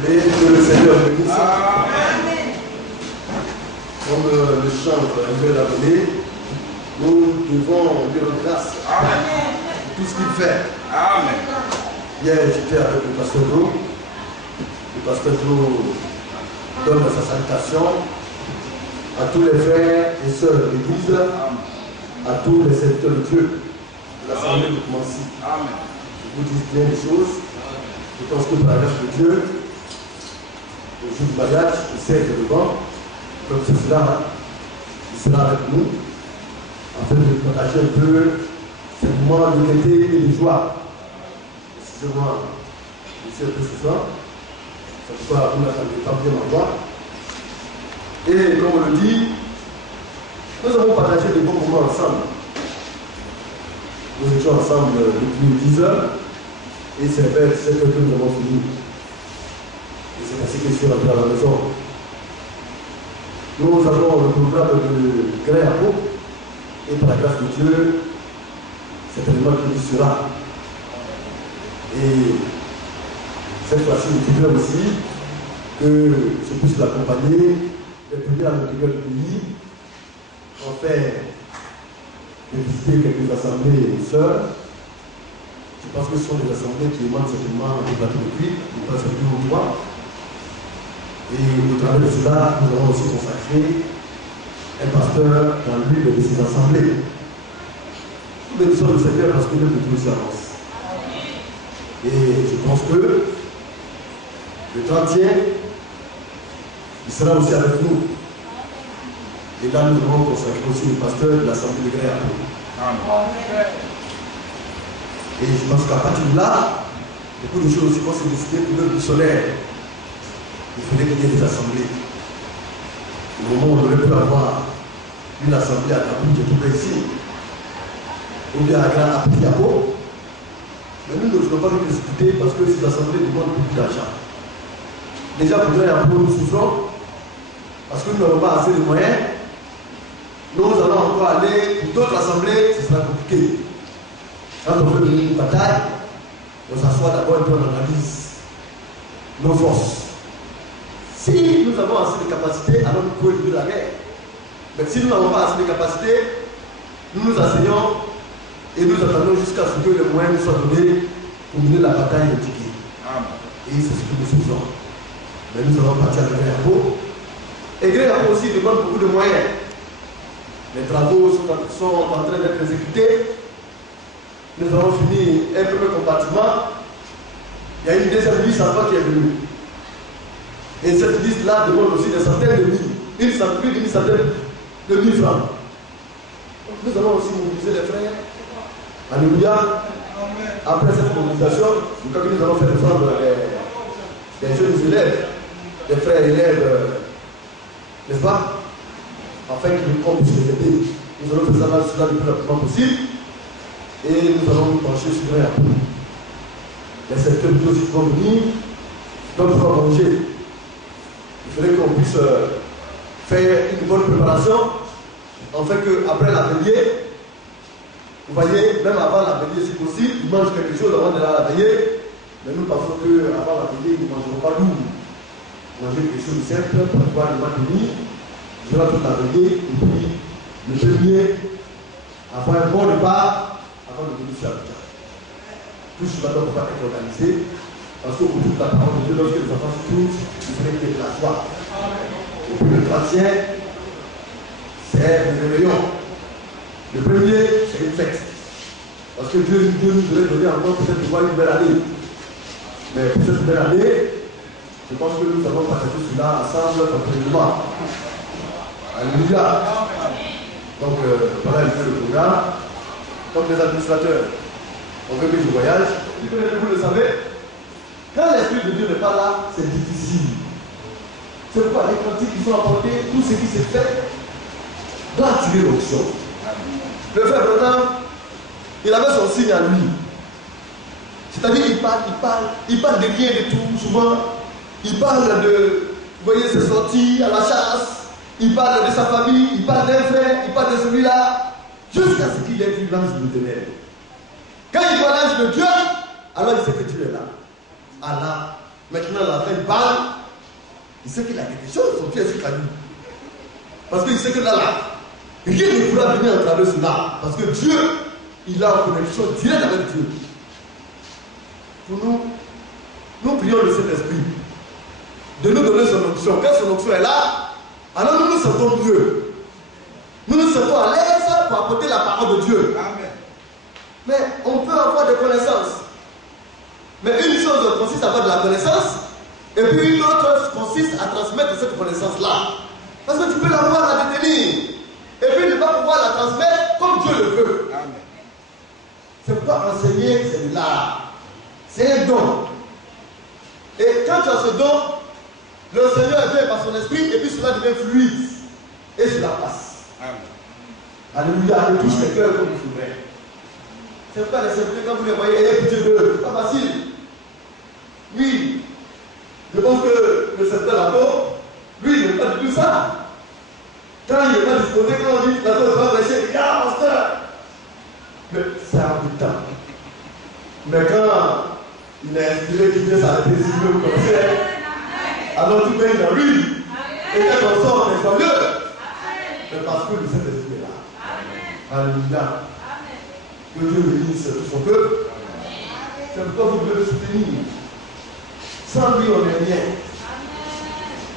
bien-aimés, que le Seigneur bénisse. Amen. Comme le chant Emmanuel l'a donné, nous devons lui rendre grâce pour tout ce qu'il fait. Amen. Hier, j'étais avec le pasteur Joe. Le pasteur Joe donne sa salutation à tous les frères et sœurs de l'Église, à tous les serviteurs de Dieu, de l'Assemblée de Koumassi. Amen. Je vous dis bien des choses. Je pense que par la grâce de Dieu, le jour du mariage, le 16 novembre, comme c'est cela, il sera avec nous, afin de partager un peu ces moments de gaieté et de joie. Excusez-moi, je suis un peu ce soir. C'est pourquoi vous n'attendez pas bien ma voix. Et comme on le dit, nous avons partagé des bons moments ensemble. Nous étions ensemble depuis 10 heures et c'est vers 17 heures que nous avons fini. Et c'est ainsi que je suis rentré à la maison. Nous avons le programme de Gré à Pau et par la grâce de Dieu, c'est tellement qu'il y sera. Et cette fois-ci, nous voudrions aussi que je puisse l'accompagner, les premiers à l'intérieur du pays, en fait, de visiter quelques assemblées sœurs. Je pense que ce sont des assemblées qui demandent certainement un plateau de cuivre, nous passons 2 ou 3. Et au travers de cela, nous avons aussi consacré un pasteur dans l'une de ces assemblées. Nous bénissons le Seigneur parce que l'œuvre de Dieu s'avance. Et je pense que le 30e, il sera aussi avec nous. Et là, nous devons consacrer aussi le pasteur de l'Assemblée de Gré à Pau. Et je pense qu'à partir de là, beaucoup de choses aussi vont se décider pour l'œuvre du solaire. Il fallait qu'il y ait des assemblées. Au moment où on aurait pu avoir une assemblée à Kapout, qui est tout près ici, ou bien à Piapo, mais nous ne voulons pas nous discuter parce que ces assemblées demandent beaucoup d'argent. Déjà, pour Gré à Pau, nous souffrons parce que nous n'avons pas assez de moyens. Nous allons encore aller pour d'autres assemblées, ce sera compliqué. Quand on veut mener une bataille, on s'assoit d'abord et puis on analyse nos forces. Si nous avons assez de capacités, alors nous pouvons livrer la guerre. Mais si nous n'avons pas assez de capacités, nous nous asseyons et nous attendons jusqu'à ce que les moyens nous soient donnés pour mener la bataille de Tiki. Et c'est ce que nous faisons. Mais nous allons partir à Gré à Pau. Et Gré à Pau aussi demande beaucoup de moyens. Les travaux sont en train d'être exécutés. Nous avons fini un premier compartiment. Il y a une deuxième liste encore qui est venue. Et cette liste-là demande aussi des centaines de mille. Plus d'une centaine de mille francs. Donc nous allons aussi mobiliser les frères. Alléluia. Après cette mobilisation, nous allons faire descendre les jeunes élèves, les frères élèves, n'est-ce pas? Afin qu'ils nous puissent les aider. Nous allons faire cela le plus rapidement possible. Et nous allons nous pencher sur Gré à Pau. Les secteurs de aussi vont venir, vont pouvoir manger. Il faudrait qu'on puisse faire une bonne préparation, en fait qu'après la veillée, vous voyez, même avant la veillée, si possible, ils mangent quelque chose avant d'aller à la veillée, mais nous pensons qu'avant la veillée, ils ne mangeront pas lourd. Manger quelque chose de simple pour pouvoir le maintenir, durant toute la veillée, et puis le premier, avoir un bon repas avant de venir sur la Abidjan. Tout cela doit pouvoir être organisé. Parce qu'au bout de la parole de Dieu, lorsque les enfants se trouvent, il faudrait qu'il y ait de la joie. Et puis le 30e, c'est le réveillon. Le premier, c'est une fête. Parce que Dieu nous devait donner encore peut-être une nouvelle année. Mais pour cette nouvelle année, je pense que nous allons partager cela ensemble complètement. Alléluia. Donc voilà le programme. Donc les administrateurs ont fait du voyage. Vous le savez. Quand l'Esprit de Dieu n'est pas là, c'est difficile. C'est pourquoi les cantiques qui sont apportés, tout ce qui s'est fait, doit attirer l'onction. Le frère Branham, il avait son signe à lui. C'est-à-dire qu'il parle de rien de tout, souvent. Il parle de, vous voyez, ses sorties à la chasse. Il parle de sa famille, il parle d'un frère, il parle de celui-là, jusqu'à ce qu'il ait vu l'ange de ténèbres. Quand il voit l'ange de Dieu, alors il sait que Dieu est là. Allah Maintenant, la fin, il parle. Il sait qu'il a quelque chose, son pied est sur lui. Parce qu'il sait que là, rien ne pourra venir à travers cela. Parce que Dieu, il a une connexion directe avec Dieu. Pour nous, nous prions le Saint-Esprit de nous donner son onction. Quand son onction est là, alors nous nous sentons mieux. Nous nous sentons à l'aise pour apporter la parole de Dieu. Amen. Mais on peut avoir des connaissances. Mais une chose consiste à avoir de la connaissance, et puis une autre consiste à transmettre cette connaissance-là. Parce que tu peux l'avoir, la détenir, et puis ne pas pouvoir la transmettre comme Dieu le veut. Amen. C'est pourquoi enseigner, c'est de l'art. C'est un don. Et quand tu as ce don, le Seigneur vient par son esprit, et puis cela devient fluide. Et cela passe. Amen. Alléluia, il touche les cœurs comme il faudrait. C'est pourquoi les serviteurs, quand vous les voyez, ayez pitié d'eux. C'est pas facile. Oui. Je pense que le serviteur là-bas, lui, il n'aime pas du tout ça. Quand il n'est pas disposé, quand on dit que là-bas, il va prêcher, il dit ah, pasteur. Mais c'est un bout de temps. Mais quand il est inspiré, qu'il vient s'arrêter ici, le concert, alors tu baignes dans lui. Et quand on sort, on est joyeux. Mais parce que le Saint-Esprit est là. Alléluia. Que Dieu bénisse tout son peuple. C'est pourquoi vous devez le soutenir. Sans lui, on n'est rien.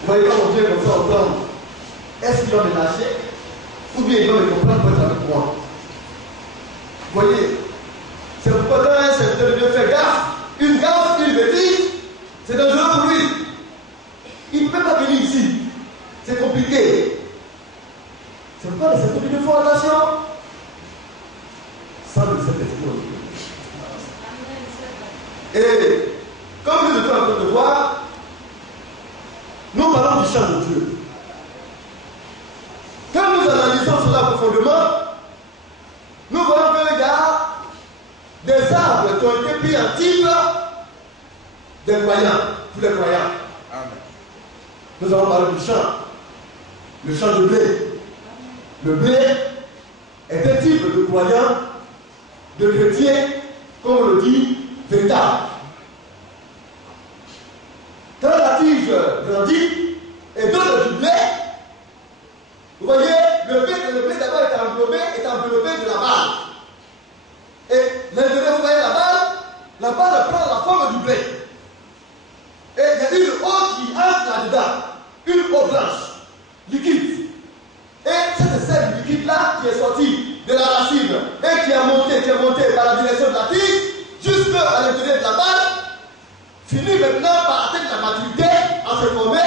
Vous voyez pas mon Dieu comme ça entendre. Est-ce qu'il va me lâcher? Ou bien il va me comprendre pour être avec moi? Vous voyez? C'est pourquoi quand un serviteur de Dieu fait gaffe, une gaffe, une bêtise, c'est dangereux pour lui. Il ne peut pas venir ici. C'est compliqué. C'est pourquoi les serviteurs de Dieu font attention. Sans le Saint-Esprit. Et comme nous sommes en train de voir, nous parlons du chant de Dieu. Quand nous analysons cela profondément, nous voyons qu'il y a des arbres qui ont été pris en type des croyants, tous les croyants. Amen. Nous allons parler du champ, le champ de blé. Le blé est un type de croyant, de chrétien, comme on le dit, véritable. Quand la tige grandit et donne du blé, vous voyez, le blé d'abord est enveloppé de la balle. Et l'intérieur, vous voyez la balle prend la forme du blé. Et il y a une eau qui entre là-dedans, une eau blanche, liquide. Et c'est cette liquide-là qui est sortie de la racine et qui est montée par la direction de la tige jusqu'à l'intérieur de la balle, finit maintenant par atteindre la maturité, en se former,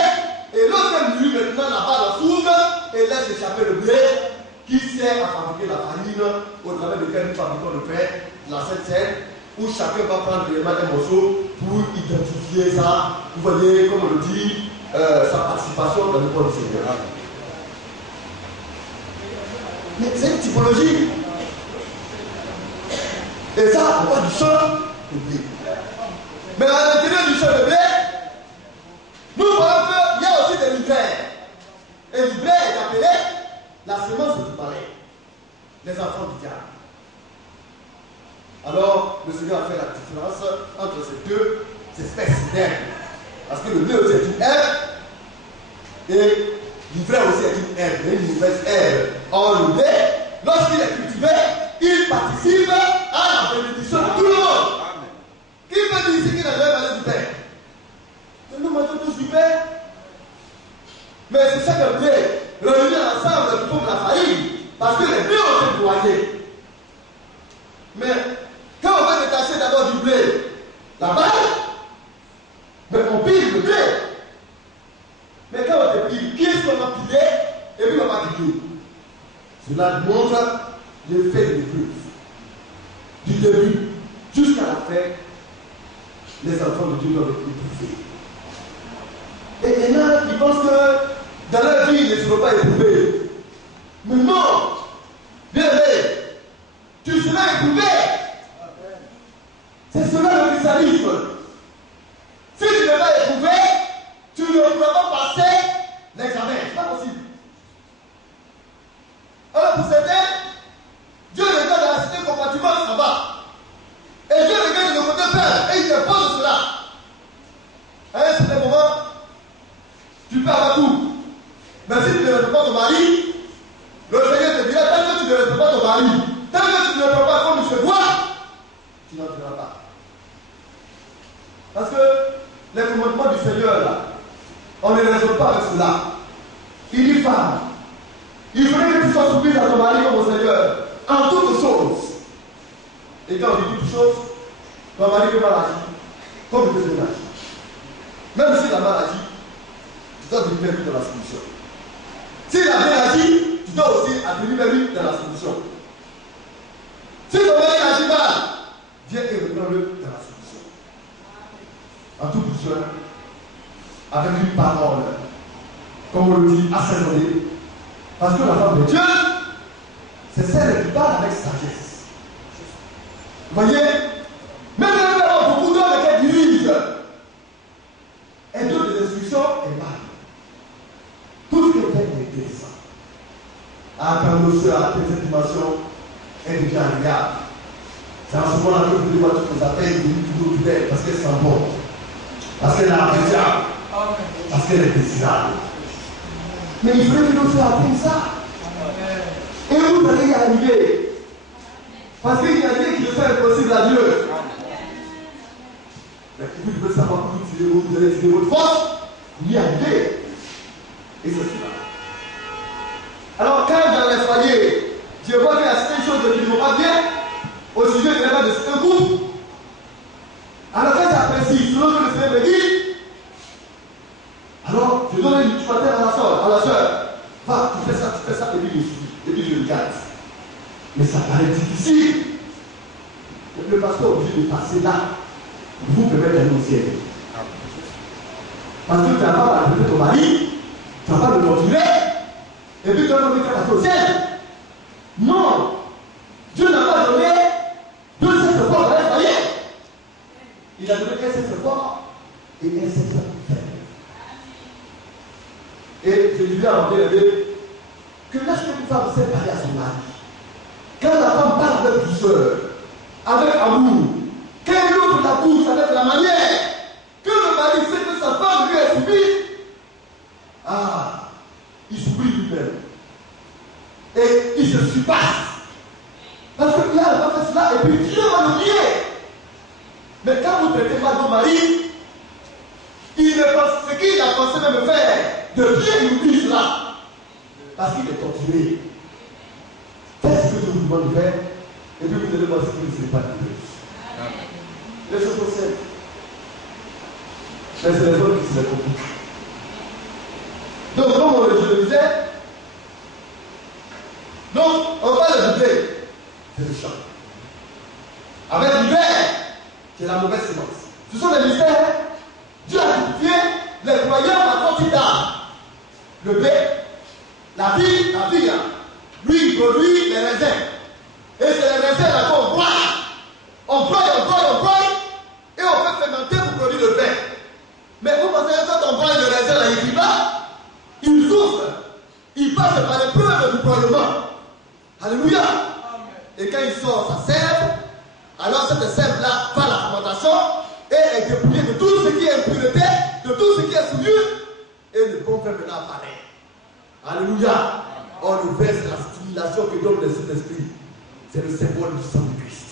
et lorsqu'elle mûrit maintenant, la balle s'ouvre et laisse échapper le blé qui sert à fabriquer la farine au travers de laquelle nous fabriquons le pain, la Sainte Seine, où chacun va prendre un morceau pour identifier ça. Vous voyez, comme on le dit, sa participation dans le corps du Seigneur. Mais c'est une typologie. Et ça, on parle du champ de blé. Mais à l'intérieur du champ de blé, nous voyons qu'il y a aussi des libraires. Et l'hiver est appelé la semence du palais, les enfants du diable. Alors, le Seigneur a fait la différence entre ces deux espèces d'herbes. Parce que le blé aussi est une herbe, et l'ivraie aussi est une herbe, une mauvaise herbe. Or, le blé, lorsqu'il est cultivé, il participe à la bénédiction de tout le monde. Qui peut dire ici qu'il n'a jamais mangé du pain? Nous mangeons tous du pain. Mais c'est chaque blé réuni ensemble qui forme la farine, parce que les blés ont été broyés. Mais quand on va détacher d'abord du blé, la balle, mais on pile le blé. Mais quand on dépile, qui est-ce qu'on va piler et puis on va piler? Cela montre l'effet de l'épreuve. Du début jusqu'à la fin, les enfants de Dieu doivent être éprouvés. Et maintenant, ils pensent que dans leur vie, ils ne seront pas éprouvés. Mais non! Bien aimé, tu seras éprouvé. C'est cela le christianisme. Si tu n'es pas éprouvé, tu ne pourras pas passer l'examen. Ce n'est pas possible. Alors pour certains, Dieu regarde dans la cité compartiment en bas. Et Dieu regarde de le côté père et il te pose cela. Tu peux avoir tout. Mais si tu ne respectes pas ton mari, le Seigneur te dira, tant que tu ne respectes pas ton mari, tant que tu ne le prends pas comme il se doit, tu n'entreras pas. Parce que les commandements du Seigneur, là, on ne les respecte pas avec cela. Il dit, femme, il faudrait que tu sois soumise à ton mari comme au Seigneur, en toutes choses. Et quand on dit toutes choses, ton mari peut mal agir, comme il peut bien agir. Même s'il a mal agi, tu dois venir vers lui dans la solution. S'il a bien agi, tu dois aussi venir vers lui dans la solution. Si ton mari agit mal, viens et reprends-le dans la solution. En tout besoin, avec une parole, comme on le dit, assaisonnée. Parce que la femme de Dieu, c'est celle qui parle avec sagesse. Vous voyez, même si on a beaucoup d'hommes qui dirigent, et d'autres des instructions, et mal. Tout ce qui est intéressant. Ah, quand nous sommes à cette dimension, est déjà agréable. C'est en ce moment-là que vous devez voir toutes les appels, vous dites toujours du bel, parce qu'elles sont bonnes. Parce qu'elle est appréciable. Parce qu'elle est désirable. Mais il faudrait que nous soyons appris ça. Et vous allez y arriver. Parce qu'il y a rien qui ne fait impossible à Dieu. Mais vous devez savoir que vous allez utiliser votre force, vous y arrivez. Et c'est cela. Alors, quand dans les foyers, Dieu voit qu'il y a certaines choses qui ne vont pas bien, au sujet de l'état de certains groupes, alors quand j'apprécie, selon que le Seigneur me dit, alors je donne une ultimateur à la soeur, va, tu fais ça, et puis je regarde. Mais ça paraît difficile. Le pasteur est obligé de passer là, pour vous permettre d'aller au ciel. Parce que tu n'as pas à ton mari, tu n'as pas de continuer, et puis tu vas passer au ciel. Non! Dieu n'a pas donné deux sexe forts dans les foyers. Il a donné un sexe fort et un sexe faible. Et je disais à mon bien-aimé que lorsque une femme sait parler à son mari, quand la femme parle avec douceur, avec amour, qu'elle ouvre la bouche avec la manière, que le mari sait que sa femme lui est soumise, il s'oublie lui-même. Et il se surpasse. Parce que là, elle va faire cela et puis Dieu va l'oublier. Mais quand vous traitez mal votre mari, il ne pense ce qu'il a pensé même faire, de bien il oublie cela. Parce qu'il est torturé. Faites ce que je vous demande de faire, et puis vous allez voir ce que vous ne serez pas de plus. Les choses sont simples. Mais c'est les autres qui se les compliquent. Donc, comme je le disais, donc, on parle de blé. C'est le champ. Avec l'hiver, c'est la mauvaise semence. Ce sont les mystères. Dieu a typifié les croyants à quantité d'âme. Le blé, la vie, lui, il produit les raisins. Et c'est les raisins là qu'on broie. On broie, et on fait fermenter pour produire le vin. Mais vous pensez que quand on broie le raisin là, il va, il souffre. Il passe par l'épreuve du broiement. Alléluia. Et quand il sort sa sève, alors cette sève-là va à la fermentation et est dépouillée de tout ce qui est impureté, de tout ce qui est souillure, et le bon vin maintenant apparaît. Alléluia. On nous verse la stimulation que donne le Saint-Esprit. C'est le symbole du sang de Christ.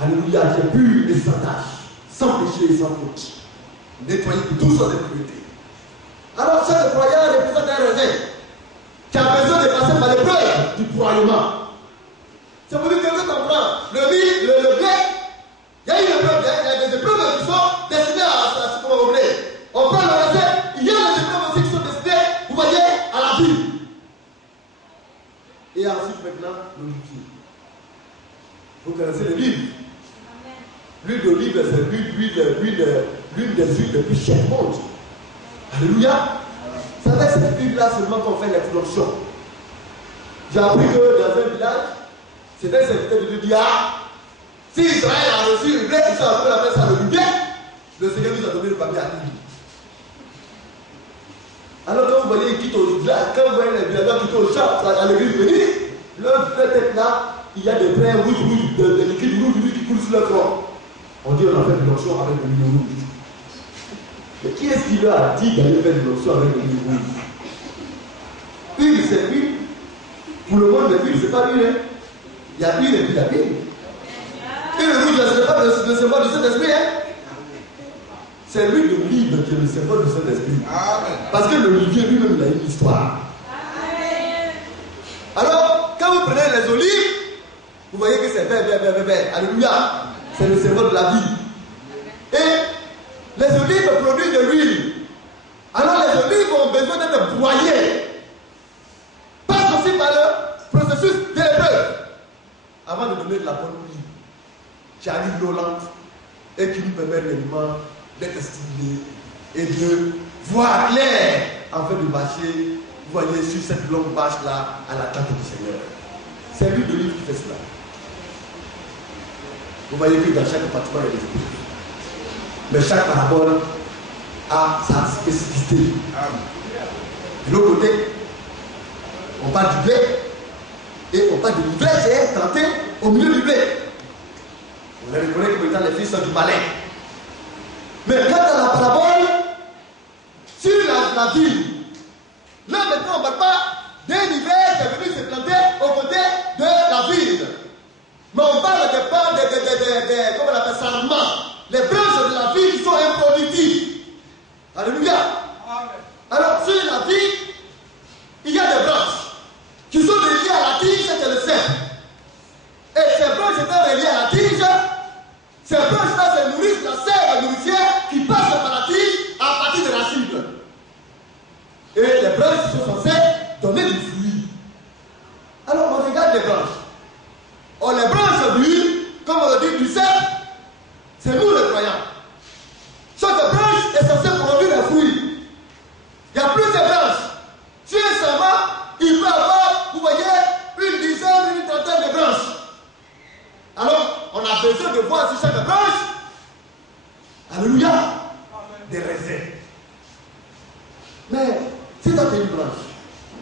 Alléluia, qui est pur et sans tache, sans péché et sans faute. Nettoyé de toute sorte d'impureté. Alors, chaque croyant représente un raisin qui a besoin de passer par l'épreuve du broyement. C'est pour dire que tu comprends, le blé, il y a une épreuve, il y a des épreuves qui sont destinées à ce qu'on blé. On prend le raisin, il y a des épreuves aussi qui sont destinées, vous voyez, à la vie. Et ensuite maintenant, l'olivier. Vous connaissez les livres. L'huile d'olive, c'est l'une des huiles les plus chères du monde. Alléluia. C'est avec cette huile-là seulement qu'on fait l'explosion. J'ai appris que dans un village, c'était serviteur de Dieu. Si Israël a reçu une blé, ils sont appelés à faire ça le bien, le Seigneur nous a donné le papier à lui. Alors quand vous voyez, ils quittent au village, quand vous voyez les villageois quitter au champ, à l'église bénie, leur tête là, il y a des brins rouges, des liquides rouges qui coulent sur leur corps. On dit on a fait une lotion avec le milieu rouge. Mais qui est-ce qui leur a dit d'aller faire de l'onction avec l'huile? Huile, c'est huile. Pour le monde, l'huile, c'est pas l'huile. Hein. Il y a huile et puis il y a huile. Et le rouge, ce n'est pas le symbole du Saint-Esprit. Hein. C'est l'huile d'olive qui est le symbole du Saint-Esprit. Parce que l'olivier lui-même, il a une histoire. Alors, quand vous prenez les olives, vous voyez que c'est vert, vert, vert, vert, vert. Alléluia. C'est le symbole de la vie. Et les olives produisent de l'huile. Alors les olives ont besoin d'être broyées. Passe aussi par le processus de l'épreuve. Avant de donner de la bonne huile, qui arrive l'eau lente et qui nous permet réellement d'être stimulé et de voir clair afin de marcher, vous voyez, sur cette longue marche-là à la tente du Seigneur. C'est l'huile d'olive qui fait cela. Vous voyez que dans chaque compartiment, il y a des épreuves. Mais chaque parabole a sa spécificité. De l'autre côté, on parle du blé et on parle de l'hiver qui est planté au milieu du blé. On les reconnaît comme étant les fils du malin. Mais quant à la parabole sur la ville, là maintenant on ne parle pas d'un hiver qui est venu se planter aux côtés de la ville. Mais on parle des comment on appelle ça, les branches de la vie qui sont improductives. Alléluia. Alors, sur la vie, il y a des branches qui sont reliées à la tige, c'est le cèpe. Et ces branches étant reliées à la tige, ces branches-là se nourrissent de la sève nourricière qui passe par la tige à partir de la cible. Et les branches sont censées donner du fruit. Alors, on regarde les branches. On les branches d'huile, comme on le dit, du cèpe. C'est nous les croyants. Chaque branche est censée produire des fruits. Il y a plusieurs branches. Sur un serment, il peut avoir, vous voyez, une dizaine, une trentaine de branches. Alors, on a besoin de voir sur chaque branche, alléluia, des raisins. Mais, si tu as une branche,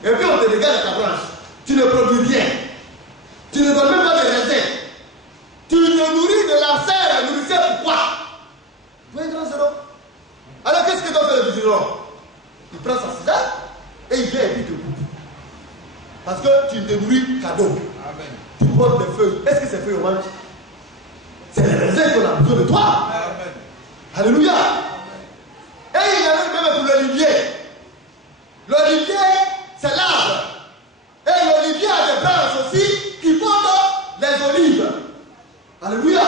et puis on te regarde à ta branche, tu ne produis rien. Tu ne donnes même pas de raisins. Tu te nourris de la sève nourricière, pourquoi? Vous voyez, grand zéro. Alors qu'est-ce que doit faire le vigilant? Il prend sa cisaille et il vient et puis te coupe. Parce que tu te nourris cadeau. Amen. Tu portes des feuilles. Est-ce que ces feuilles oranges? C'est les raisins qu'on a besoin de toi. Amen. Alléluia. Amen. Et il y a même pour l'olivier. L'olivier, c'est l'arbre. Et l'olivier a des branches aussi qui portent les olives. Alléluia.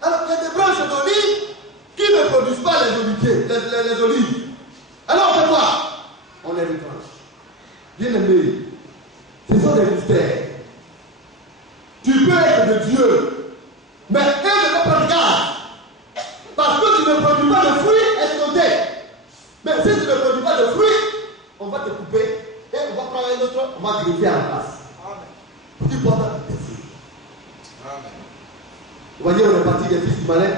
Alors il y a des branches d'olives qui ne produisent pas les oliviers, les olives. Alors on fait quoi? On les retranche. Bien aimé, ce sont des mystères. Tu peux être de Dieu, mais eux ne vont pas te garder. Parce que tu ne produis pas de fruits escomptés. Mais si tu ne produis pas de fruits, on va te couper et on va prendre un autre, on va te greffer en place. Pour qu'il porte tes fruits. Amen. Vous voyez, on est parti des fils du malin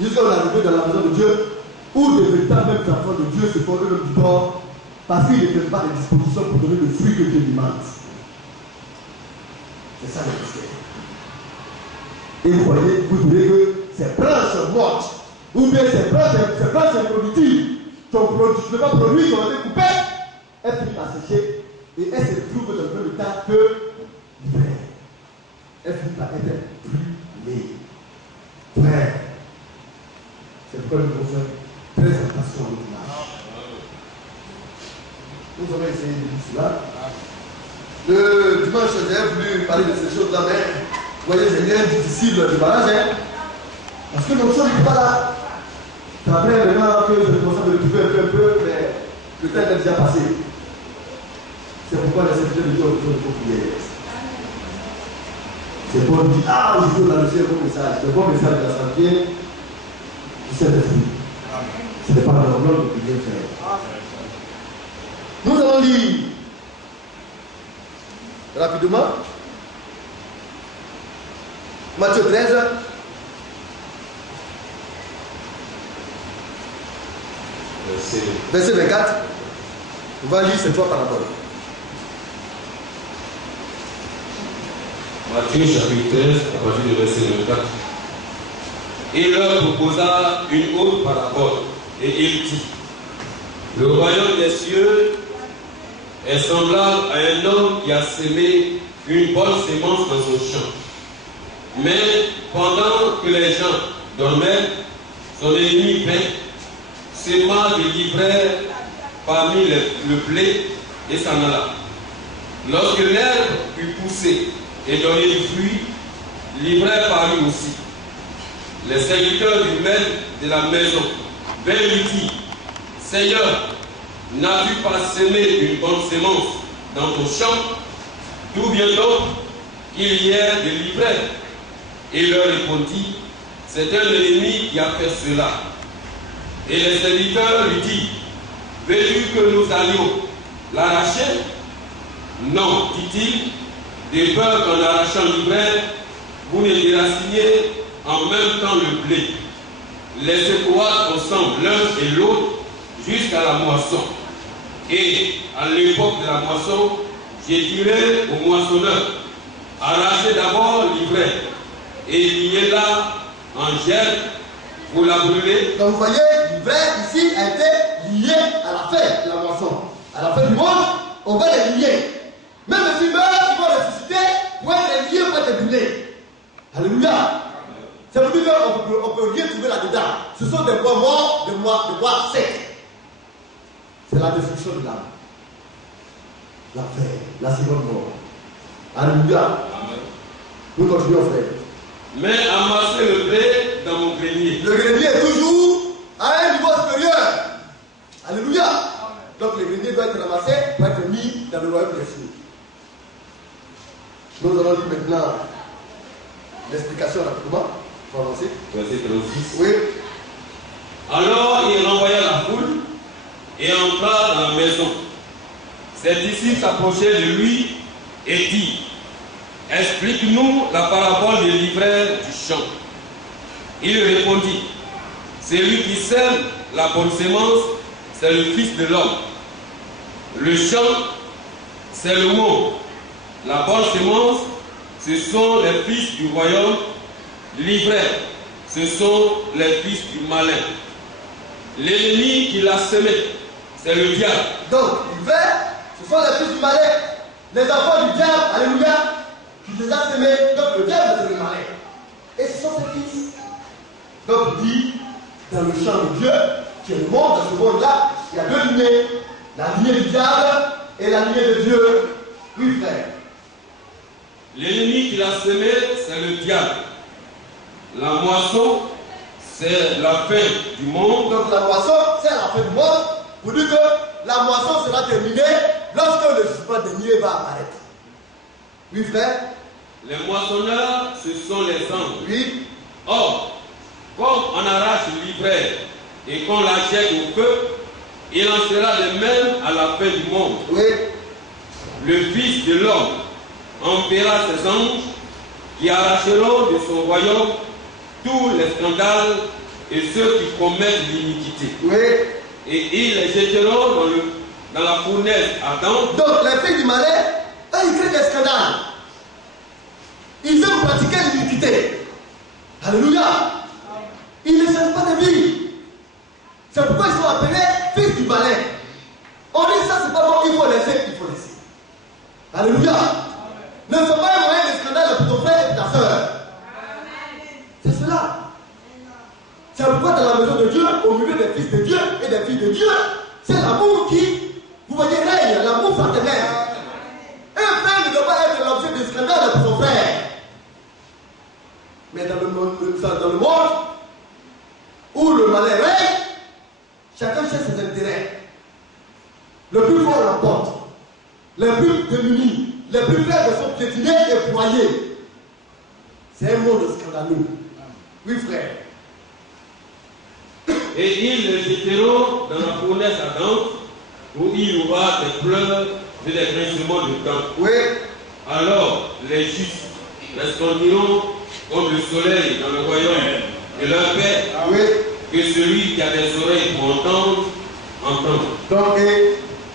jusqu'à on est arrivé dans la maison de Dieu où de véritables mêmes enfants de Dieu se font eux-mêmes du tort parce qu'ils ne prennent pas les dispositions pour donner le fruit que Dieu demande. C'est ça le mystère. Et vous voyez que ces branches mortes ou bien ces branches improductives qui ne sont pas produites, qui ont été coupées, elles finissent par sécher et elles se trouvent dans le même état que l'hiver. Elles finissent par être brûlées. Frère, c'est pourquoi nous devons faire très attention à notre marche. Nous allons essayer de dire cela. Le dimanche, j'ai voulu parler de ces choses-là, mais vous voyez, c'est bien difficile de démarrage, hein? Parce que notre chose n'est pas là. C'est après maintenant que je commence à me retrouver un peu, mais le temps est déjà passé. C'est pourquoi les serviteurs de Dieu ont besoin de vos prières. C'est pour dire, ah, aujourd'hui on a reçu un bon message. Le bon message de la santé du Saint-Esprit. Ce n'est pas la norme de bien faire. Nous allons lire rapidement Matthieu 13. Verset 24. On va lire ces trois paraboles. Matthieu chapitre 13, à partir du verset 24. Il leur proposa une autre parabole, Et il dit, le royaume des cieux est semblable à un homme qui a semé une bonne sémence dans son champ. Mais pendant que les gens dormaient, son ennemi vint, sema de l'ivraie parmi le blé et s'en alla. Lorsque l'herbe eut poussé et donné du fruit, l'ivraie parut aussi. Les serviteurs du maître de la maison vinrent lui dire, Seigneur, n'as-tu pas semé une bonne sémence dans ton champ? D'où vient donc qu'il y ait de l'ivraie? Et il leur répondit, c'est un ennemi qui a fait cela. Et les serviteurs lui disent, veux-tu que nous allions l'arracher? Non, dit-il, de peur qu'en arrachant l'ivraie, vous ne déraciniez en même temps le blé. Laissez croître ensemble l'un et l'autre jusqu'à la moisson. Et à l'époque de la moisson, j'ai tiré au moissonneur, arrachez d'abord l'ivraie et liez-la en gerbe pour la brûler. Donc vous voyez, l'ivraie ici a été lié à la fin de la moisson. À la fin du monde, on va les lier. Même les fumeurs qui vont ressusciter vont être liés, vont être brûlés. Alléluia. Ça veut dire qu'on peut rien trouver là-dedans. Ce sont des bois morts, des bois secs. C'est la destruction de l'âme. L'enfer, la seconde mort. Alléluia. Nous continuons, frère. Mais amasser le blé dans mon grenier. Le grenier est toujours à un niveau supérieur. Alléluia. Donc le grenier doit être ramassé pour être mis dans le royaume des cieux. Nous allons lire maintenant l'explication rapidement. Français. Verset 36. Oui. Alors il renvoya la foule et entra dans la maison. Ses disciples s'approchaient de lui et dirent, explique-nous la parabole de l'ivraie du champ. Il répondit, celui qui sème la bonne sémence, c'est le Fils de l'homme. Le champ, c'est le monde. La bonne sémence, ce sont les fils du royaume. L'ivraie, ce sont les fils du malin. L'ennemi qui l'a semé, c'est le diable. Donc, l'ivraie, ce sont les fils du malin. Les enfants du diable, alléluia, qui les a semés. Donc, le diable, c'est le malin. Et ce sont ses fils. Donc, il dit, dans le champ de Dieu, qui est le monde, dans ce monde-là, il y a deux lignées. La lignée du diable et la lignée de Dieu. Oui, frère. L'ennemi qui l'a semé, c'est le diable. La moisson, c'est la fin du monde. Donc la moisson, c'est la fin du monde. Pour dire que la moisson sera terminée lorsque le jugement dernier va apparaître. Oui, frère. Les moissonneurs, ce sont les anges. Oui. Or, comme on arrache l'ivraie et qu'on la jette au feu, il en sera de même à la fin du monde. Oui. Le Fils de l'homme enverra ses anges qui arracheront de son royaume tous les scandales et ceux qui commettent l'iniquité. Oui. Et ils les jetteront dans la fournaise ardente. Donc les filles du malin, eux, ils créent des scandales. Ils aiment pratiquer l'iniquité. Alléluia. Ils ne cherchent pas de vie. C'est pourquoi ils sont appelés fils du malin. On dit ça, c'est pas bon, il faut laisser, il faut laisser. Alléluia. Ne fais pas un moyen de scandale pour ton frère et ta soeur. C'est cela. C'est pourquoi dans la maison de Dieu, au milieu des fils de Dieu et des filles de Dieu, c'est l'amour qui, vous voyez, règne, l'amour fraternel. Un frère ne doit pas être l'objet de scandale pour son frère. Mais dans le monde où le malheur règne, chacun cherche ses intérêts. Le plus fort l'emporte. Les plus démunis, les plus faibles sont piétinés et broyés. C'est un monde scandaleux. Oui, frère. Et ils les jetteront dans la fournaise ardente, où il y aura des pleurs et des grincements de dents. Oui. Alors les justes resplendiront comme le soleil dans le royaume de leur Père. Oui. Que celui qui a des oreilles pour entendre, entende. Donc,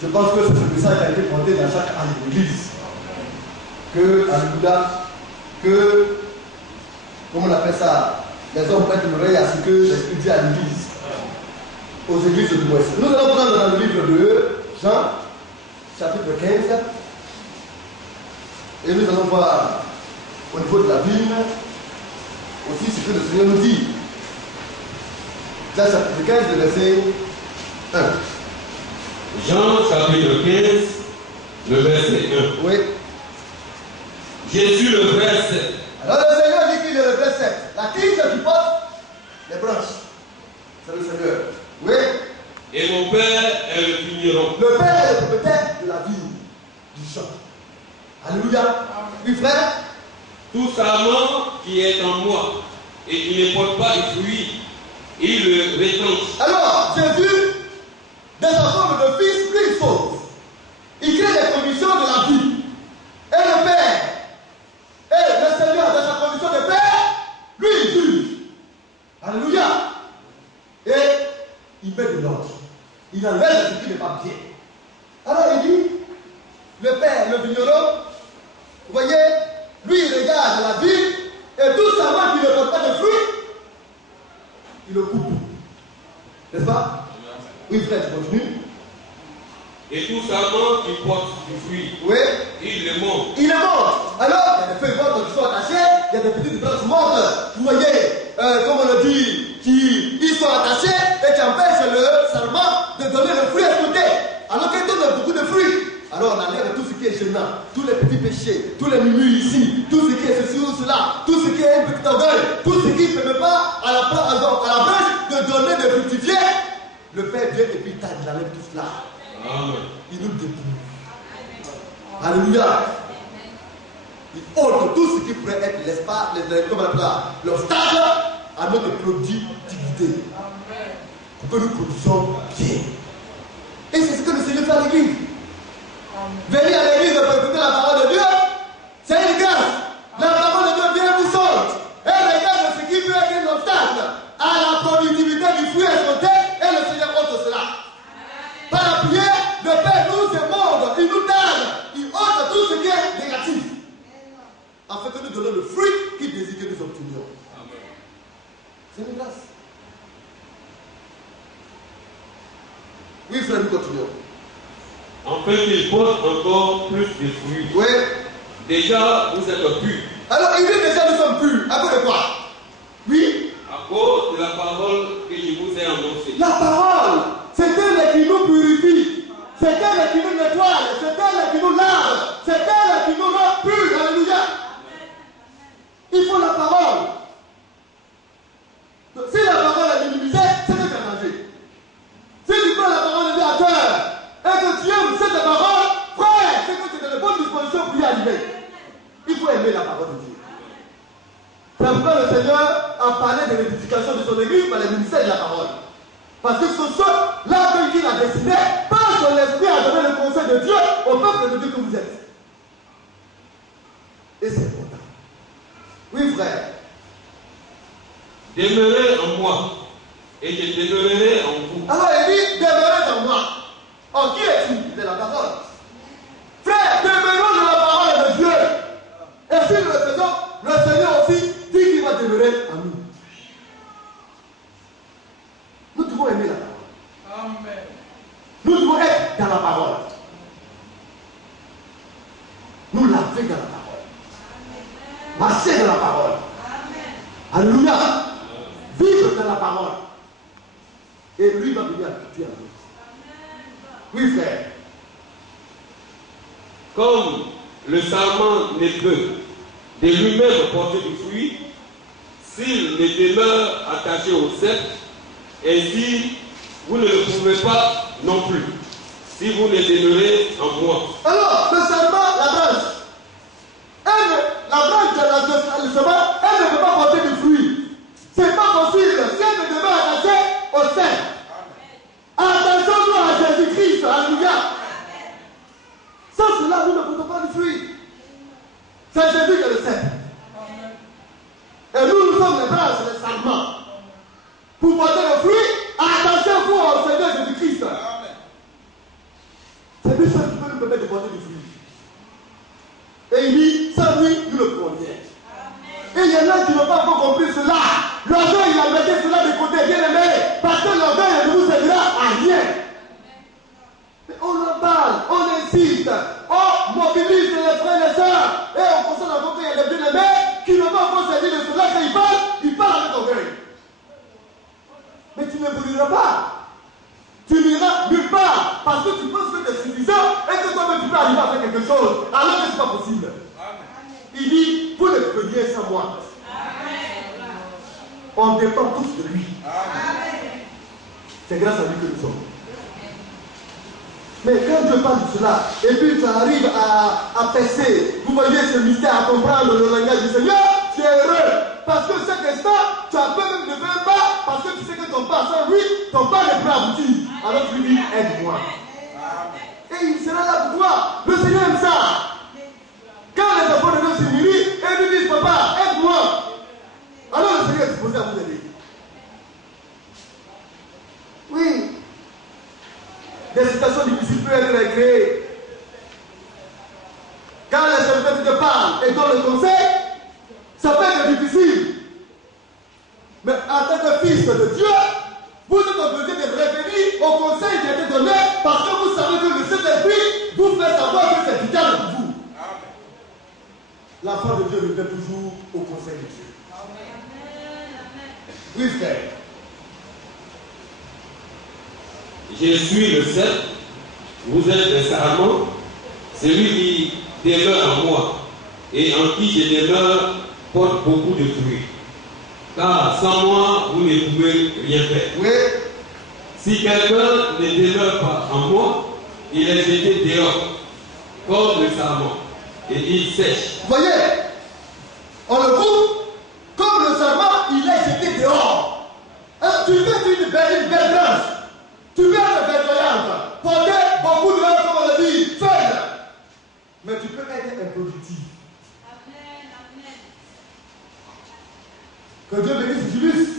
je pense que c'est ce message qui a été porté dans chaque âge de l'église. Que, alléluia, que, comment on appelle ça, les hommes prêtent l'oreille à ce que l'Esprit dit à l'église. aux églises de l'Ouest. Nous allons prendre dans le livre de Jean, chapitre 15, et nous allons voir au niveau de la Bible aussi ce que le Seigneur nous dit. Jean chapitre 15, le verset 1. Jean chapitre 15, le verset 1. Oui. Jésus le verset. Alors le Seigneur dit qu'il est le verset 7. La tige qui porte les branches. C'est le Seigneur. Oui. Et mon Père est le vigneron. Le Père est le propriétaire de la vigne, du champ. Alléluia. Oui, frère. Tout sarment qui est en moi et qui ne porte pas de fruits, il le retranche. Alors, Jésus, dans sa forme de fils, lui, il sauve. Il crée les conditions de la vie. Et le Père, et le Seigneur, dans sa condition de Père, lui, il juge. Alléluia. Et il met de l'ordre. Il enlève ce qui n'est pas bien. Alors il dit, le Père, le vigneron, vous voyez, lui, il regarde la vie, et tout savoir qu'il ne porte pas de fruits, il le coupe. N'est-ce pas? Oui, frère, tu continues. Et tout sarment qui porte du fruit, Oui. il le monte. Il est mort. Alors, il y a des feuilles mortes qui sont attachées, il y a des petites branches mortes, vous voyez, comme on le dit, ils sont attachés et qui empêchent le sarment de donner le fruit escompté. Alors qu'il donne beaucoup de fruits. Alors on enlève tout ce qui est gênant, tous les petits péchés, tous les murmures ici, tout ce qui est ceci ou cela, tout ce qui est un petit orgueil, tout ce qui ne permet pas à la branche de donner, de fructifier. Le Père vient et puis il enlève tout cela. Amen. Il nous dépouille. Alléluia. Il ôte tout ce qui pourrait être l'espace, l'obstacle à notre productivité. Pour que nous produisons bien. Et c'est ce que le Seigneur fait à l'église. Venir à l'église pour écouter la parole de Dieu, c'est une grâce. La parole de Dieu vient vous saute. Et regarde ce qui peut être un obstacle à la productivité du fruit escompté, et le Seigneur ôte cela. Par la prière, le Père nous émonde, il nous donne, il ôte tout ce qui est négatif. Afin que nous donnions le fruit qu'il désire que nous obtenions. C'est une grâce. Oui, frère, nous continuons. Afin qu'il porte encore plus de fruits. Oui. Déjà, vous êtes purs. Alors, il dit déjà nous sommes purs. À cause de quoi? Oui. À cause de la parole que je vous ai annoncée. La parole, c'est elle qui nous purifie. C'est elle qui nous nettoie. C'est elle qui nous lave. C'est elle qui nous rend purs. Alléluia. Il faut la parole. Donc, si la parole est minimisée, c'est un danger. Si tu prends la parole de Dieu à cœur et que tu aimes cette parole, frère, c'est que tu es dans de bonnes dispositions pour y arriver. Il faut aimer la parole de Dieu. C'est pourquoi le Seigneur a parlé de l'édification de son église par le ministère de la parole. Parce que ce sont là qu'il a décidé, par son esprit, à donner le conseil de Dieu au peuple de Dieu que vous êtes. Et c'est important. Oui, frère. Demeurez en moi, et je demeurerai en vous. Alors il dit, demeurez en moi. En qui es-tu? De la parole. Frère, demeurons dans la parole de Dieu. Et si nous le faisons, le Seigneur aussi dit qu'il va demeurer en nous. Nous devons aimer la parole. Amen. Nous devons être dans la parole. Nous laver dans la parole. Marcher dans la parole. Alléluia. Vivre dans la parole. Et lui va venir habituer à nous. Oui, frère. Comme le sarment ne peut de lui-même porter du fruit, s'il ne demeure attaché au cep, ainsi vous ne le pouvez pas non plus, si vous ne demeurez en moi. Alors, le sarment, la branche. La branche le sarment, elle ne peut pas porter du fruit. C'est pas possible. Si elle ne demeure attachée au cep. Attention-nous à Jésus-Christ. Alléluia. Sans cela, nous ne portons pas du fruit. C'est Jésus qui le sait. Et nous sommes les branches, les sarments. Pour porter le fruit, attention-vous au Seigneur Jésus-Christ. C'est lui seul qui peut nous permettre de porter du fruit. Et il dit, sans lui, nous ne pouvons rien. Et il y en a qui n'ont pas encore compris cela. L'orgueil, il a mis cela de côté, bien aimé. Parce que l'orgueil ne vous servira insiste, on mobilise les frères et les sœurs, et on constate encore qu'il y a des bien-aimés qui n'ont pas encore servi de cela. Quand ils parlent avec orgueil. Mais tu n'évolueras pas. Tu n'iras nulle part parce que tu penses que tu es suffisant et que toi-même tu peux arriver à faire quelque chose alors que ce n'est pas possible. Il dit, vous ne veniez sans moi. On dépend tous de lui. C'est grâce à lui que nous sommes. Mais quand Dieu parle de cela, et puis tu arrives à percer, vous voyez ce mystère, à comprendre le langage du Seigneur, tu es heureux. Parce que chaque instant, tu as peur même de faire un pas, parce que tu sais que ton pas sans lui, ton pas ne peut aboutir. Alors tu lui dis, aide-moi. Et il sera là pour toi. Le Seigneur aime ça. Quand les enfants de Dieu s'humilient, et lui disent, papa, aide-moi. Alors le Seigneur est disposé à vous aider. Oui. Des situations difficiles peuvent être créées. Quand les serviteurs te parlent et donnent le conseil, ça peut être difficile. Mais en tant que fils de Dieu, vous êtes obligé de revenir au conseil qui a été donné parce que vous savez que le Saint-Esprit vous fait savoir que c'est vital pour vous. L'enfant de Dieu revient toujours au conseil de Dieu. Oui, frère. Je suis le seul, vous êtes le serment, celui qui demeure en moi et en qui je demeure porte beaucoup de fruits. Car sans moi, vous ne pouvez rien faire. Oui. Si quelqu'un ne demeure pas en moi, il est jeté dehors, comme le sarment, et il sèche. Vous voyez, on le trouve comme le sarment, il est jeté dehors. Tu fais une belle branche. Tu peux être verdoyante, porter beaucoup de l'eau, comme on l'a dit, faible. Mais tu peux être improductif. Que Dieu bénisse Julius.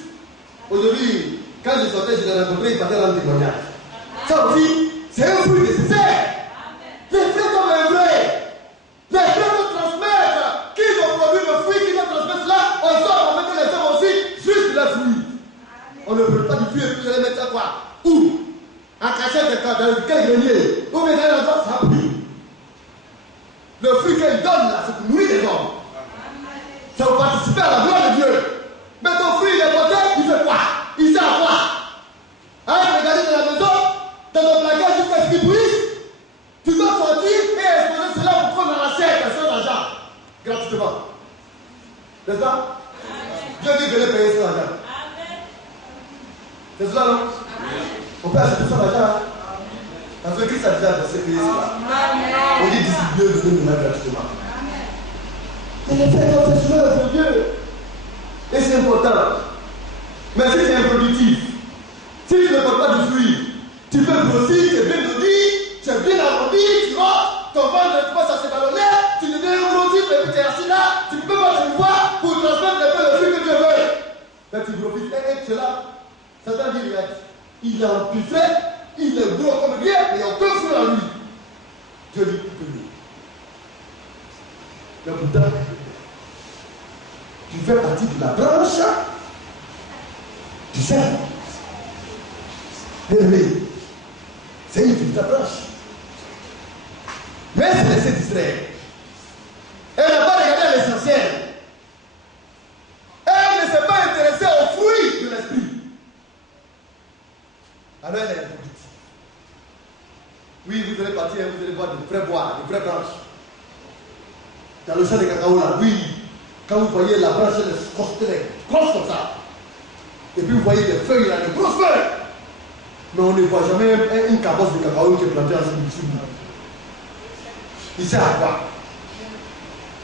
Aujourd'hui, quand je sortais, je l'ai rencontré, il partait dans le témoignage. Ça aussi, c'est un fruit nécessaire. Les frères comme un vrai. Les frères nous transmettent. Qui vont produire le fruit, qui vont transmettre cela, on sort avec les hommes aussi, juste le fruit. On ne peut pas du tout et puis je les mettre à quoi? Où? À cacher quelqu'un dans quel grenier? Où met dans l'endroit, ça prie. Le fruit qu'elle donne là, c'est pour nourrir les hommes. Ça va participer à la gloire de Dieu. Mais ton fruit, il est porté, il fait quoi? Il sert à quoi? Hein, regardez dans la maison, dans ton placard jusqu'à ce qu'il brise. Tu dois sortir et exposer cela pour prendre la chair, sans argent. Gratuitement. N'est-ce pas? Dieu dit que les payer sans argent. C'est cela, non? On peut acheter sans argent. Parce que Christ a déjà payer cela. On dit distribuer de nous gratuitement. Et les frères, c'est cela de Dieu. Et c'est important. Mais si tu es improductif, si tu ne portes pas de fruits, tu peux grossir, tu es bien nourri, tu es bien arrondi, tu rentres, ton ventre commence à se ballonner, tu deviens grossi, et puis tu es assis là, tu ne peux pas te voir pour transmettre le fruit que tu veux. Mais tu profites, et tu es là. Satan dit, il est amplifié, il est gros comme rien, mais il n'y a aucun fruit en lui. Dieu dit tout que lui. Mais pourtant, tu fais partie de la branche du cerf. Bien-aimé, c'est une petite branche. Mais elle s'est laissée distraire. Elle n'a pas regardé l'essentiel. Elle ne s'est pas intéressée aux fruits de l'esprit. Alors elle est improductive. Oui, vous allez partir, vous allez voir de vrais bois, de vraies branches. Dans le champ de cacao là, oui. Quand vous voyez la branche, elle est grosse comme ça. Et puis vous voyez des feuilles là, des grosses feuilles. Mais on ne voit jamais une cabosse de cacao qui est plantée en dessous. Il sert à quoi?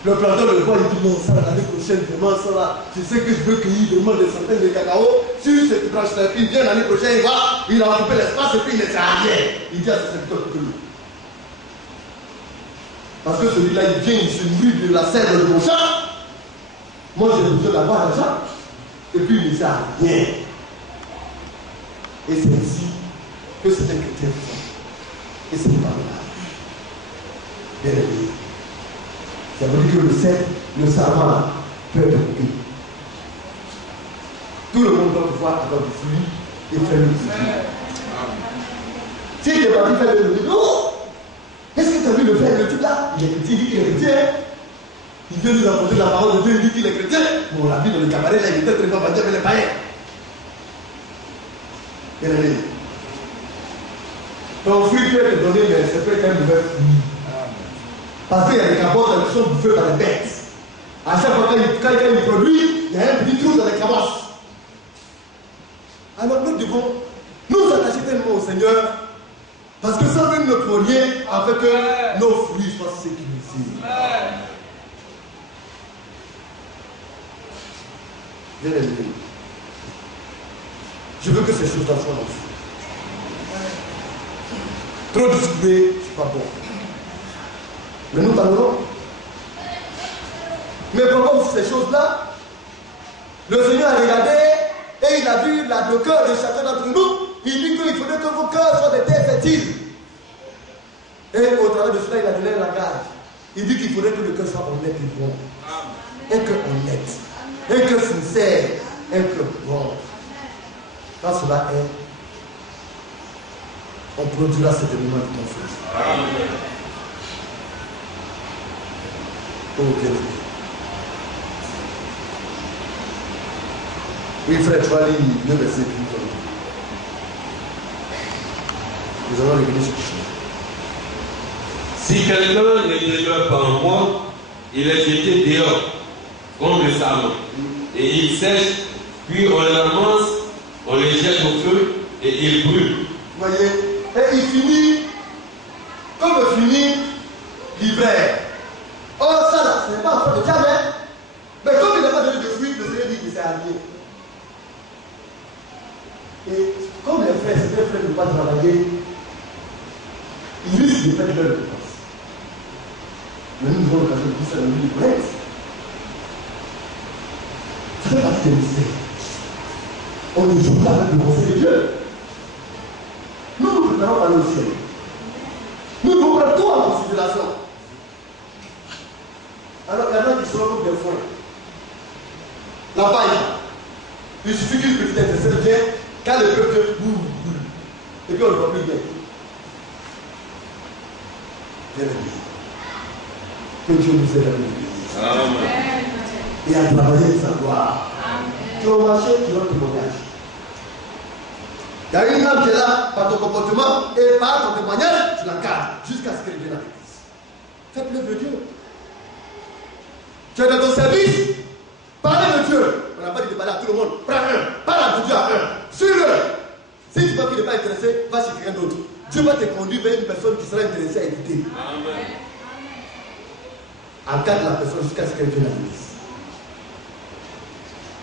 Le planteur le voit, il dit non, ça l'année prochaine, vraiment, ça là, je sais que je veux cueillir vraiment des centaines de cacao sur cette branche-là. Puis bien l'année prochaine, il va occuper l'espace et puis il ne sert à rien. Il dit à ses serviteurs que lui. Parce que celui-là, il vient, il se nourrit de la sève de mon champ. Moi, j'ai besoin d'avoir l'argent. Et puis, il ne sert à rien. Et c'est ici que c'est un chrétien fait. Et c'est pas là. Bien aimé. Ça veut dire que le serment peut être coupé. Tout le monde doit pouvoir avoir du fruit et faire le fruit. Si il est parti faire le fruit, non! Est-ce que tu as vu le frère, le type là? Il est chrétien, il dit qu'il est chrétien. Il vient nous apporter la parole de Dieu, il dit qu'il est chrétien. Bon, on l'a vu dans le cabaret là, il était très fort à dire, mais les païens. Bien-aimé. Ton fruit peut être donné, mais c'est peut être un mauvais fruit. Parce qu'il y a des cabosses qui sont bouffées par les bêtes. À chaque fois quand il produit, il y a un petit trou dans les cabosses. Alors nous devons nous attacher tellement au Seigneur, parce que ça donne notre lien afin que nos fruits soient sécurisés. Bien aimé. Je veux que ces choses-là soient dans le feu. Trop discipliné, c'est pas bon. Mais nous parlerons. Mais pourquoi ces choses-là? Le Seigneur a regardé et il a vu le cœur de chacun d'entre nous. Il dit qu'il faudrait que vos cœurs soient des terres fertiles. Et au travers de cela, il a donné un langage. Il dit qu'il faudrait que le cœur soit honnête et bon. Un cœur honnête. Un cœur sincère. Un cœur bon. Quand cela est, on produira certainement de ton fils. Amen. Oh, bien-aimé. Oui, frère, tu vas lire le verset plus tôt. Nous allons revenir sur ce chemin. Si quelqu'un ne demeure pas en moi, il est jeté dehors, comme le savon, et il sèche, puis on le ramasse, on le jette au feu, et il brûle. Vous voyez, et il finit, comme finit l'hiver. Or, ça là, ce n'est pas encore de jamais. Mais comme il n'a pas donné de fruits, le Seigneur dit qu'il s'est allié. Et comme les frères, certains frères ne peuvent pas travailler, ils risquent de perdre leur dépense. Mais nous avons l'occasion de dire ça dans le livre correct. Ça fait partie des mystères. On ne joue pas avec le conseil de Dieu. Nous nous préparons par le ciel. Nous devons prendre tout en considération. Alors, il y en a qui sont comme des foins. La paille, il suffit qu'une petite étincelle vienne, quand le peuple boum, et puis on ne voit plus bien. Bien aimé. Que Dieu nous aide à nous. Amen. Et à travailler sa gloire. Tu vas marcher, tu vas témoignage. Il y a une âme qui est là par ton comportement et par ton témoignage, tu la gardes jusqu'à ce qu'elle vienne à l'église. Fais preuve de Dieu. Tu es dans ton service, parlez de Dieu. On n'a pas dit de parler à tout le monde. Prends un, parle à Dieu à un. Suis-le. Si tu vois qu'il n'est pas intéressé, va chez quelqu'un d'autre. Dieu va te conduire vers une personne qui sera intéressée à écouter. Amen. Encadre la personne jusqu'à ce qu'elle vienne à l'église.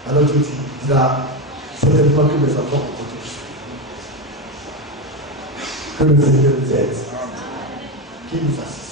Alors Dieu dira certainement que mes enfants ont compris. Que le Seigneur nous aide. Qu'il nous assiste.